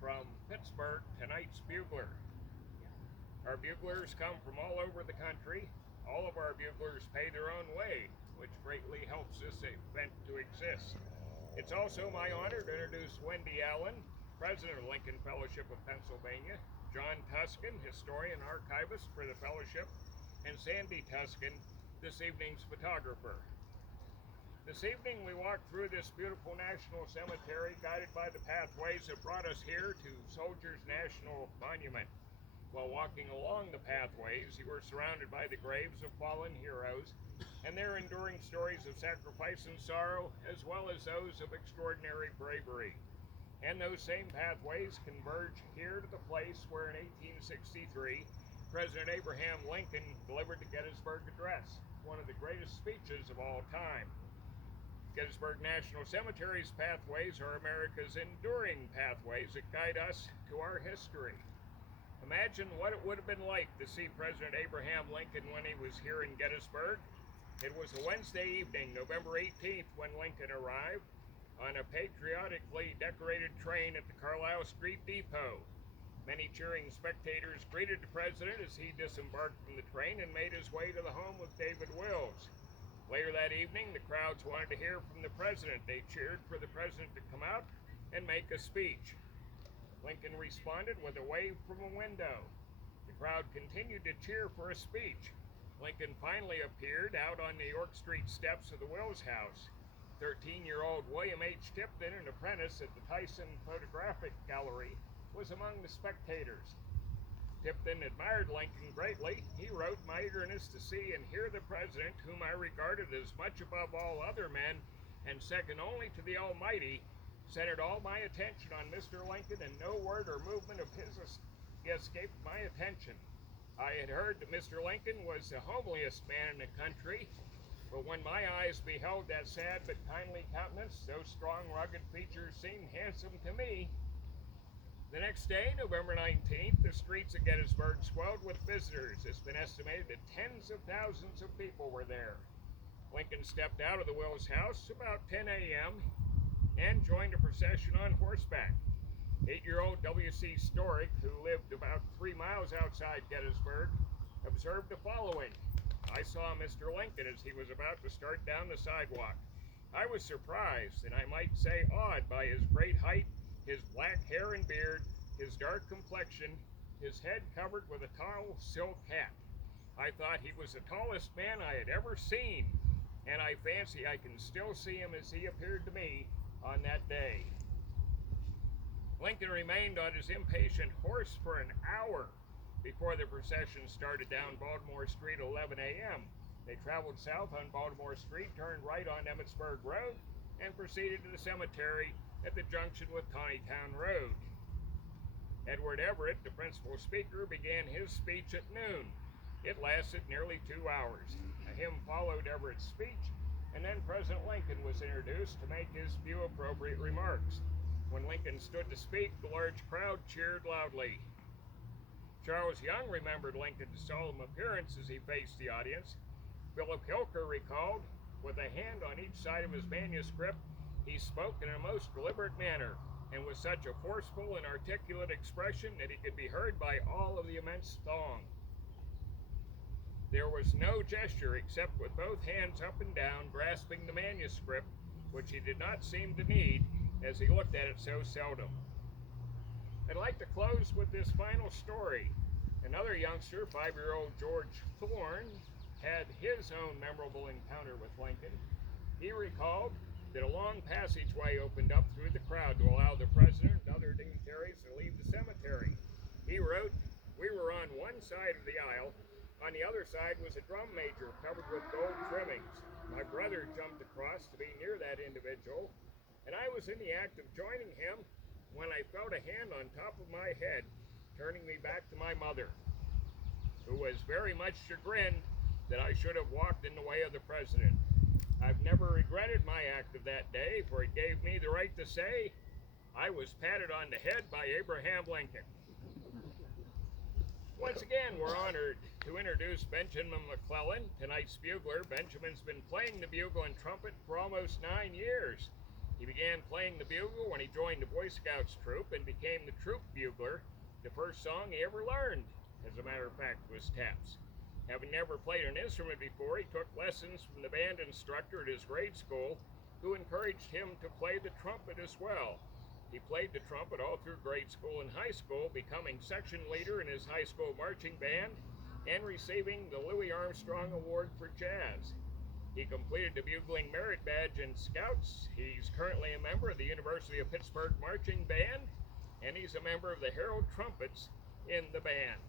from Pittsburgh, tonight's bugler. Our buglers come from all over the country. All of our buglers pay their own way, which greatly helps this event to exist. It's also my honor to introduce Wendy Allen, President of Lincoln Fellowship of Pennsylvania, John Tuscan, Historian Archivist for the Fellowship, and Sandy Tuscan, this evening's photographer. This evening we walk through this beautiful national cemetery guided by the pathways that brought us here to Soldiers National Monument. While walking along the pathways, you are surrounded by the graves of fallen heroes and their enduring stories of sacrifice and sorrow, as well as those of extraordinary bravery. And those same pathways converge here to the place where in 1863, President Abraham Lincoln delivered the Gettysburg Address, one of the greatest speeches of all time. Gettysburg National Cemetery's pathways are America's enduring pathways that guide us to our history. Imagine what it would have been like to see President Abraham Lincoln when he was here in Gettysburg. It was a Wednesday evening, November 18th, when Lincoln arrived on a patriotically decorated train at the Carlisle Street Depot. Many cheering spectators greeted the president as he disembarked from the train and made his way to the home of David Wills. Later that evening, the crowds wanted to hear from the president. They cheered for the president to come out and make a speech. Lincoln responded with a wave from a window. The crowd continued to cheer for a speech. Lincoln finally appeared out on the York Street steps of the Wills house. 13-year-old William H. Tipton, an apprentice at the Tyson Photographic Gallery, was among the spectators. Tipton admired Lincoln greatly. He wrote, "My eagerness to see and hear the president, whom I regarded as much above all other men and second only to the Almighty, centered all my attention on Mr. Lincoln, and no word or movement of his escaped my attention. I had heard that Mr. Lincoln was the homeliest man in the country, but when my eyes beheld that sad but kindly countenance, those strong, rugged features seemed handsome to me." The next day, November 19th, the streets of Gettysburg swelled with visitors. It's been estimated that tens of thousands of people were there. Lincoln stepped out of the Wills house about 10 a.m. and joined a procession on horseback. 8-year-old W.C. Storick, who lived about 3 miles outside Gettysburg, observed the following. "I saw Mr. Lincoln as he was about to start down the sidewalk. I was surprised, and I might say awed, by his great height, his black hair and beard, his dark complexion, his head covered with a tall silk hat. I thought he was the tallest man I had ever seen, and I fancy I can still see him as he appeared to me on that day." Lincoln remained on his impatient horse for an hour before the procession started down Baltimore Street at 11 a.m. They traveled south on Baltimore Street, turned right on Emmitsburg Road, and proceeded to the cemetery at the junction with Coneytown Road. Edward Everett, the principal speaker, began his speech at noon. It lasted nearly 2 hours. A hymn followed Everett's speech, and then President Lincoln was introduced to make his few appropriate remarks. When Lincoln stood to speak, the large crowd cheered loudly. Charles Young remembered Lincoln's solemn appearance as he faced the audience. Philip Hilker recalled, with a hand on each side of his manuscript, he spoke in a most deliberate manner, and with such a forceful and articulate expression that he could be heard by all of the immense throng. There was no gesture except with both hands up and down, grasping the manuscript, which he did not seem to need, as he looked at it so seldom. I'd like to close with this final story. Another youngster, 5-year-old George Thorne, had his own memorable encounter with Lincoln. He recalled that a long passageway opened up through the crowd to allow the president and other dignitaries to leave the cemetery. He wrote, "We were on one side of the aisle. On the other side was a drum major covered with gold trimmings. My brother jumped across to be near that individual, and I was in the act of joining him when I felt a hand on top of my head, turning me back to my mother, who was very much chagrined that I should have walked in the way of the president. I've never regretted my act of that day, for it gave me the right to say I was patted on the head by Abraham Lincoln." Once again, we're honored to introduce Benjamin McClellan, tonight's bugler. Benjamin's been playing the bugle and trumpet for almost 9 years. He began playing the bugle when he joined the Boy Scouts troop and became the troop bugler. The first song he ever learned, as a matter of fact, was taps. Having never played an instrument before, he took lessons from the band instructor at his grade school, who encouraged him to play the trumpet as well. He played the trumpet all through grade school and high school, becoming section leader in his high school marching band and receiving the Louis Armstrong Award for Jazz. He completed the bugling merit badge in Scouts. He's currently a member of the University of Pittsburgh Marching Band, and he's a member of the Herald Trumpets in the band.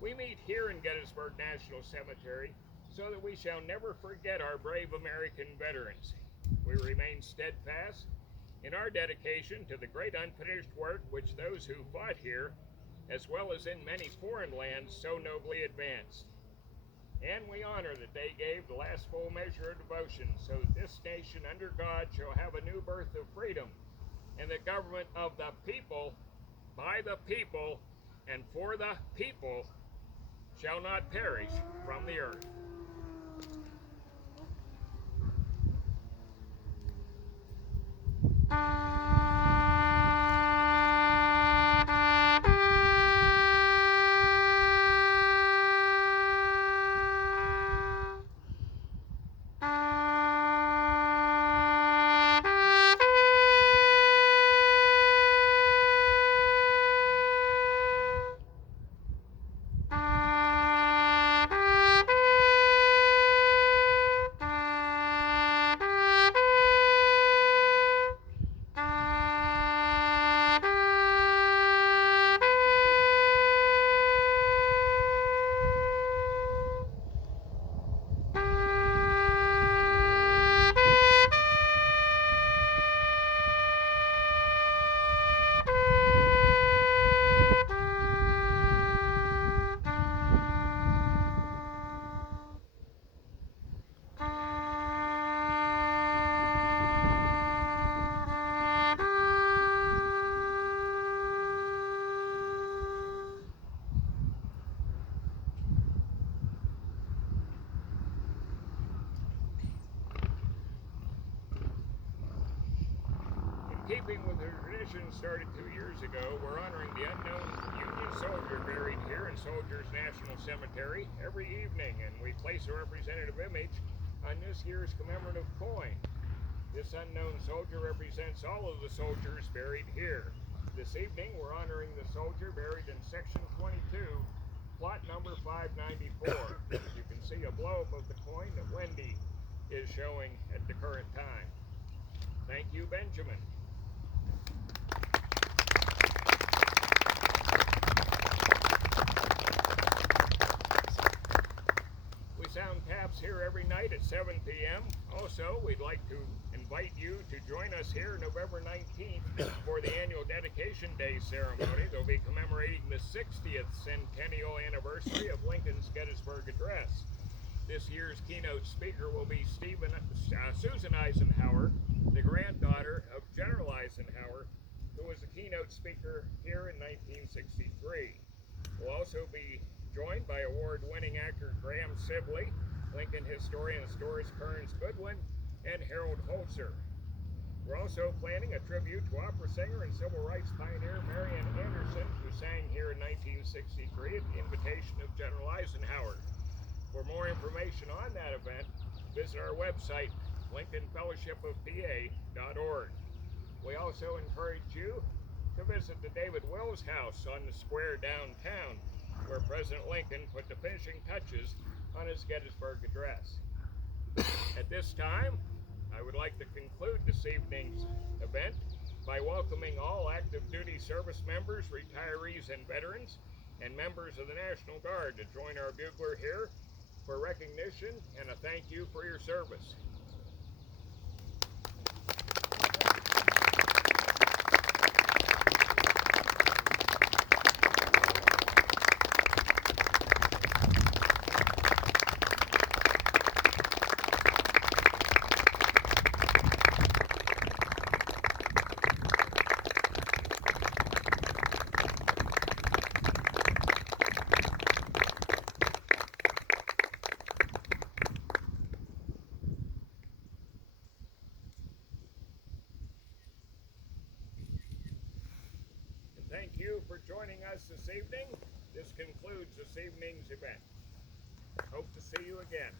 We meet here in Gettysburg National Cemetery so that we shall never forget our brave American veterans. We remain steadfast in our dedication to the great unfinished work which those who fought here, as well as in many foreign lands, so nobly advanced. And we honor that they gave the last full measure of devotion, so that this nation under God shall have a new birth of freedom, and the government of the people, by the people, and for the people, shall not perish from the earth. Keeping with the tradition started 2 years ago, we're honoring the unknown Union soldier buried here in Soldiers National Cemetery every evening, and we place a representative image on this year's commemorative coin. This unknown soldier represents all of the soldiers buried here. This evening, we're honoring the soldier buried in Section 22, plot number 594. You can see a blow-up of the coin that Wendy is showing at the current time. Thank you, Benjamin. Sound taps here every night at 7 p.m. Also, we'd like to invite you to join us here November 19th for the annual Dedication Day ceremony. They'll be commemorating the 60th centennial anniversary of Lincoln's Gettysburg Address. This year's keynote speaker will be Susan Eisenhower, the granddaughter of General Eisenhower, who was a keynote speaker here in 1963. We'll also be joined by award-winning actor Graham Sibley, Lincoln historian Doris Kearns Goodwin, and Harold Holzer. We're also planning a tribute to opera singer and civil rights pioneer Marian Anderson, who sang here in 1963 at the invitation of General Eisenhower. For more information on that event, visit our website, lincolnfellowshipofpa.org. We also encourage you to visit the David Wills House on the square downtown, where President Lincoln put the finishing touches on his Gettysburg Address. At this time, I would like to conclude this evening's event by welcoming all active duty service members, retirees, and veterans, and members of the National Guard to join our bugler here for recognition and a thank you for your service. thank you for joining us this evening. This concludes this evening's event. Hope to see you again.